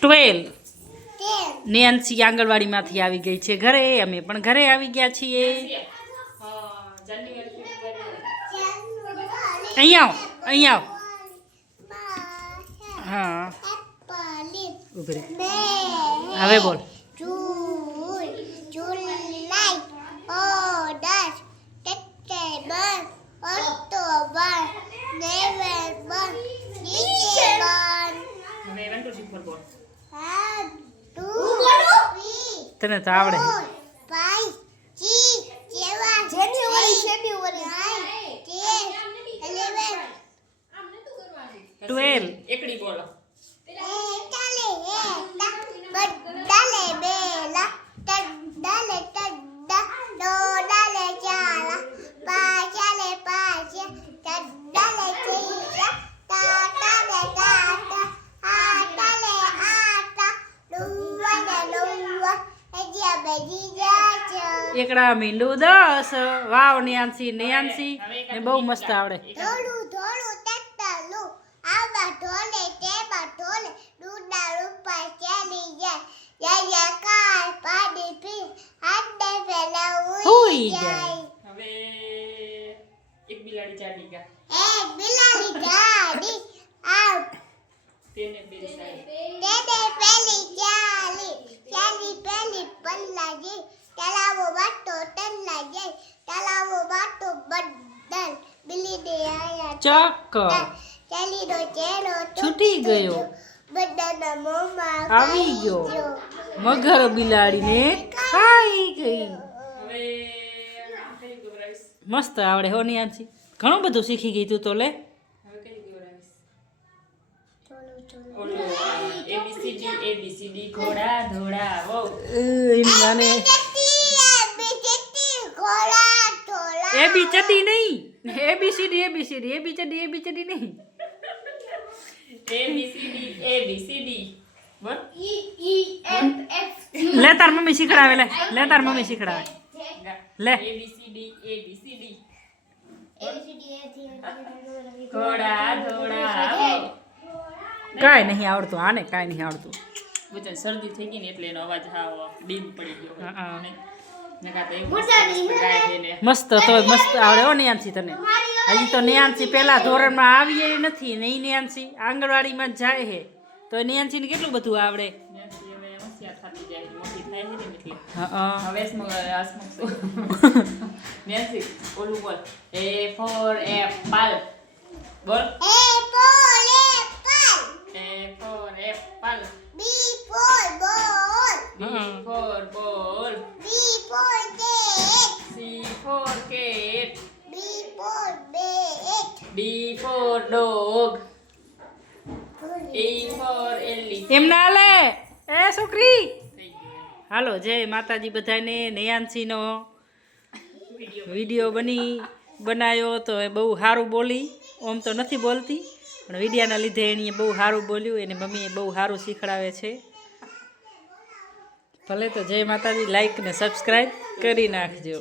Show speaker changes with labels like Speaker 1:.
Speaker 1: Twelve Nancy આંગણવાડીમાંથી આવી ગઈ છે ઘરે. અમે પણ ઘરે આવી ગયા છીએ. અહીંયા આવો અહીંયા આવો. હા. હવે બોલ.
Speaker 2: જુલાઈ ઓગસ્ટ સપ્ટેમ્બર
Speaker 1: તને તો આવડે. ટ્વેલ્વ
Speaker 3: એકડી બોલો.
Speaker 1: એકડા મીંડું દસ વાવ નિયાનસી નિયાનસી ને બહુ મસ્ત આવડે.
Speaker 2: ધોળું બિલાડી તત્તલું આવા. તેને તેમાં ઢોલે ડુડા રૂપા ચાલી જાય યા કાર પાડી પી હાથે પેલા
Speaker 1: હુઈ
Speaker 2: ઉઈ
Speaker 1: જાય.
Speaker 2: જાય
Speaker 3: હવે એક બિલાડી ચાલી ગયા
Speaker 2: એ બિલાડી ગાડી આવ
Speaker 3: તેને બે સાહેબ
Speaker 2: તેડે પેલી ચાલી ચાલી પેલી પલ્લાજી તલાવો બાટો તલ્લાજી તલાવો બાટો બદલ બિલી દે આયા
Speaker 1: ચક.
Speaker 2: ચાલી ચેલો
Speaker 1: છૂટી ગયો.
Speaker 2: બધાના મોમાં
Speaker 1: આવી ગયો. મગર બિલાડીને ખાઈ ગઈ.
Speaker 3: હવે કઈ ગવરાઈશ
Speaker 1: મસ્ત આવડે હો નેન્સી ઘણું બધું શીખી ગઈ તું તો લે.
Speaker 3: એબીસીડી એબીસીડી ઘોડા ધોડા વો
Speaker 1: એની માને
Speaker 2: ઘોડા ઢોલા
Speaker 1: એ બી ચડી નહીં. A B C D A B C D A B ચડી એ બી ચડી નહીં.
Speaker 3: એબીસીડી એબીસીડી બોલ.
Speaker 1: લે તાર મમ્મી શીખડાવે લે. લે તાર મમ્મી શીખડાવે. લે.
Speaker 3: એબીસીડી એબીસીડી ઘોડા ધોડા વો
Speaker 1: કાંઈ નહીં આવડતું આને કાંઈ નહીં આવડતું.
Speaker 3: બચ્ચા શરદી થઈ ગઈ ને એટલે એનો અવાજ હાવ ડીમ પડી ગયો.
Speaker 1: હા, હા.
Speaker 3: મસ્ત ને?
Speaker 1: તો મસ્ત આવડે હો નેન્સી તને. હજી તો નિયાનસી પેલા ધોરણમાં આવીએ નથી નહીં નિયાનસી આંગણવાડીમાં જ જાય હે. તો નેન્સીને કેટલું બધું આવડે?
Speaker 3: ત્યાંથી હવે હોશિયાર થતી જાય છે, મોટી થાય છે
Speaker 2: bat
Speaker 3: for dog. E for elephant.
Speaker 1: એમ ના લે એ છોકરી. હાલો જય માતાજી બધાને. નયાનસીનો વીડિયો બની બનાવ્યો તો એ બહુ સારું બોલી. ઓમ તો નથી બોલતી પણ વિડીયાના લીધે એણીએ બહુ સારું બોલ્યું. એની મમ્મીએ બહુ સારું શીખડાવે છે. ભલે તો જય માતાજી લાઈક ને સબસ્ક્રાઈબ કરી નાખજો.